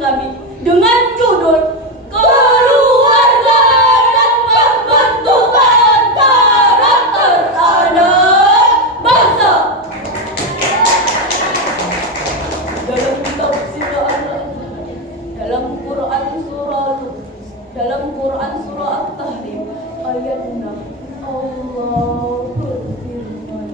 kami dengan judul Keluarga dan Pembentukan Karakter Anak Bangsa. Dalam tafsir dalam Quran surah At-Tahrim ayat 6 Allah berfirman,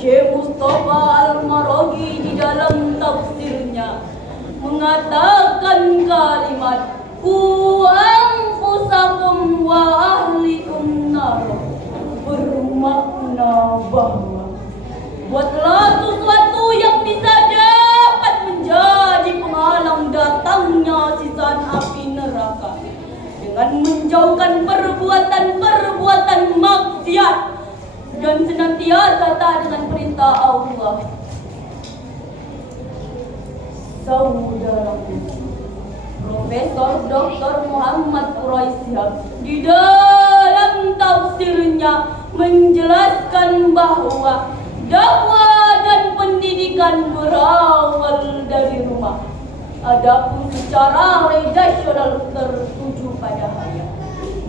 Syekh Mustafa Al-Maraghi di dalam tafsirnya mengatakan kalimat Qu anfusakum wa ahlikum nar bermakna bahwa buatlah sesuatu yang bisa dapat menjadi penghalang datangnya sisaan api neraka dengan menjauhkan perbuatan-perbuatan maksiat dan senantiasa taat dengan perintah Allah. Saudaraku, Profesor Dr. Muhammad Quraisyah di dalam tafsirnya menjelaskan bahwa dakwah dan pendidikan berawal dari rumah. Adapun secara redaksional tertuju pada hayat.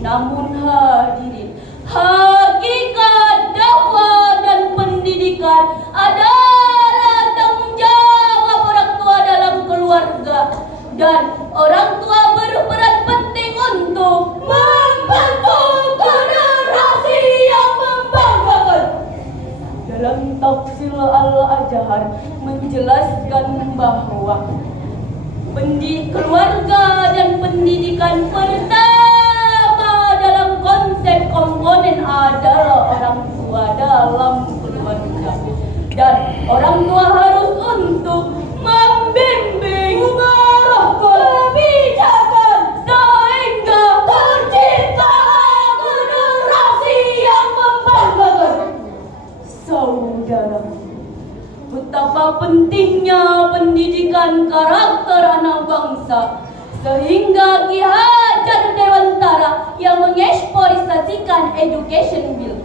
Namun hadirin, hakikat dakwah dan pendidikan adalah tanggung jawab orang tua dalam keluarga, dan orang tua berperan penting untuk membentuk generasi yang membanggakan. Dalam tafsir Al-Azhar menjelaskan bahwa keluarga dan pendidikan Sehingga Ki Hajar Dewantara yang mengeksploitasikan education bill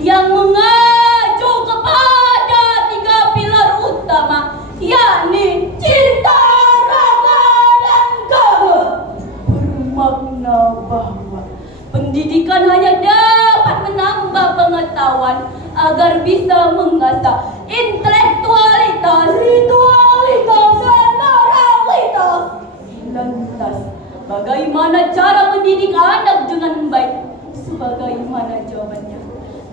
yang mengacu kepada 3 pilar utama, yakni cinta, rasa, dan kamu, bermakna bahwa pendidikan hanya dapat menambah pengetahuan agar bisa mengasah intelektualitas, ritualitas, dan moralitas. Lantas, bagaimana cara mendidik anak dengan baik? Sebagaimana jawabannya?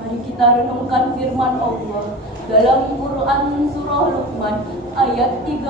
Mari kita renungkan firman Allah dalam Quran surah Luqman ayat 13.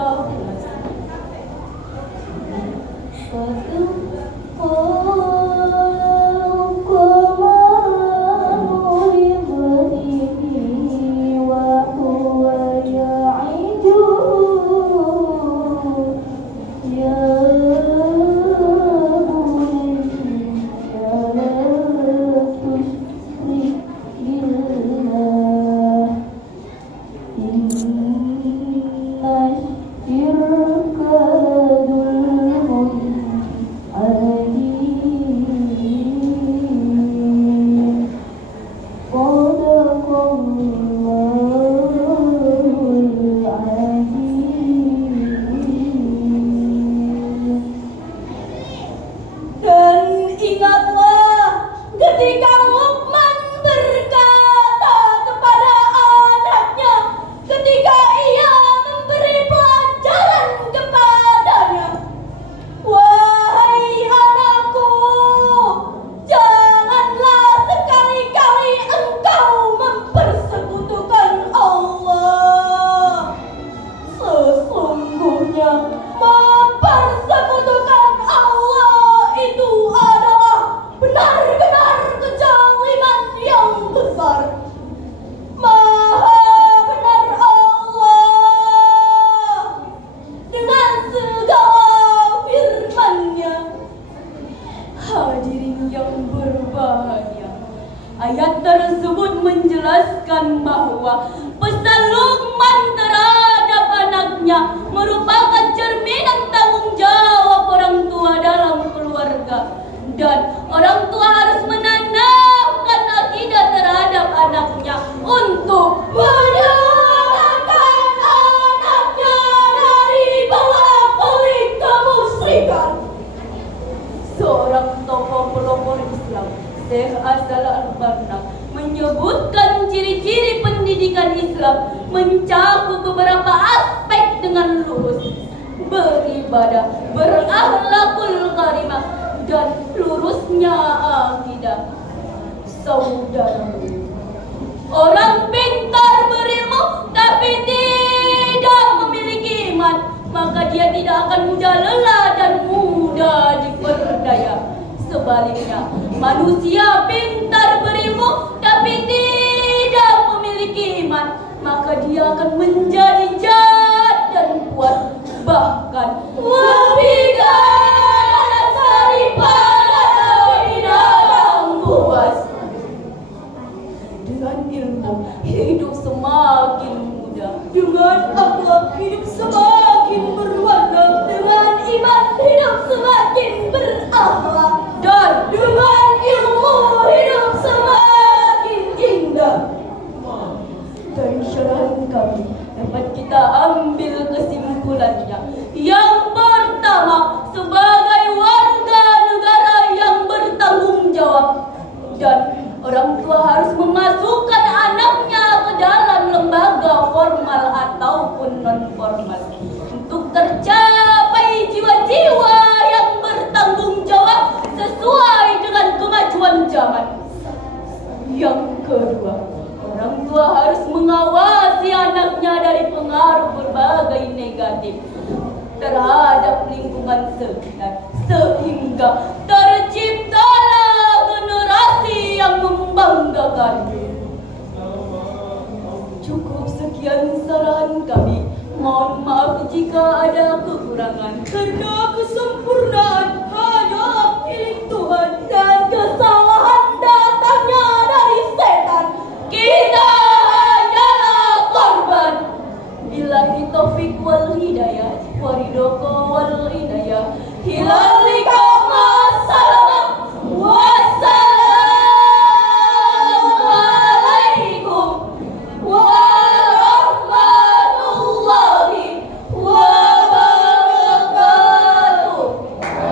Ayat tersebut menjelaskan bahwa pesan Luqman terhadap anaknya merupakan cerminan tanggung jawab orang tua dalam keluarga, dan orang tua harus menanamkan akidah terhadap anaknya untuk menyelamatkan anaknya dari bolak-balik kemusyrikan. Seorang tokoh pelopor Islam, Syekh Asal Al-Banna, menyebutkan ciri-ciri pendidikan Islam mencakup beberapa aspek dengan lurus, beribadah, berakhlakul karimah, dan lurusnya akidah. Saudara, orang pintar berilmu tapi tidak memiliki iman, maka dia tidak akan mudah lelah dan mudah diperdaya. Sebaliknya, manusia pintar berilmu tapi tidak memiliki iman, maka dia akan menjadi jahat dan puas, bahkan lebih ganas daripada binatang buas. Dengan ilmu, hidup semakin mudah. Dengan akhlak, hidup semakin berwarna. Dengan iman, hidup semakin berakhlak. Dan dengan ilmu, hidup semakin indah. Dari syarahan kami dapat kita ambil kesimpulannya. Yang pertama, sebagai warga negara yang bertanggung jawab, dan orang tua harus memasukkan anaknya ke dalam lembaga formal ataupun non-formal untuk tercapai jiwa-jiwa yang bertanggung jawab sesuai dengan kemajuan zaman. Yang kedua, orang tua harus mengawasi anaknya dari pengaruh berbagai negatif terhadap lingkungan sekitar, sehingga terciptalah generasi yang membanggakan. Cukup sekian saran kami. Mohon maaf jika ada kekurangan, karena kesempurnaan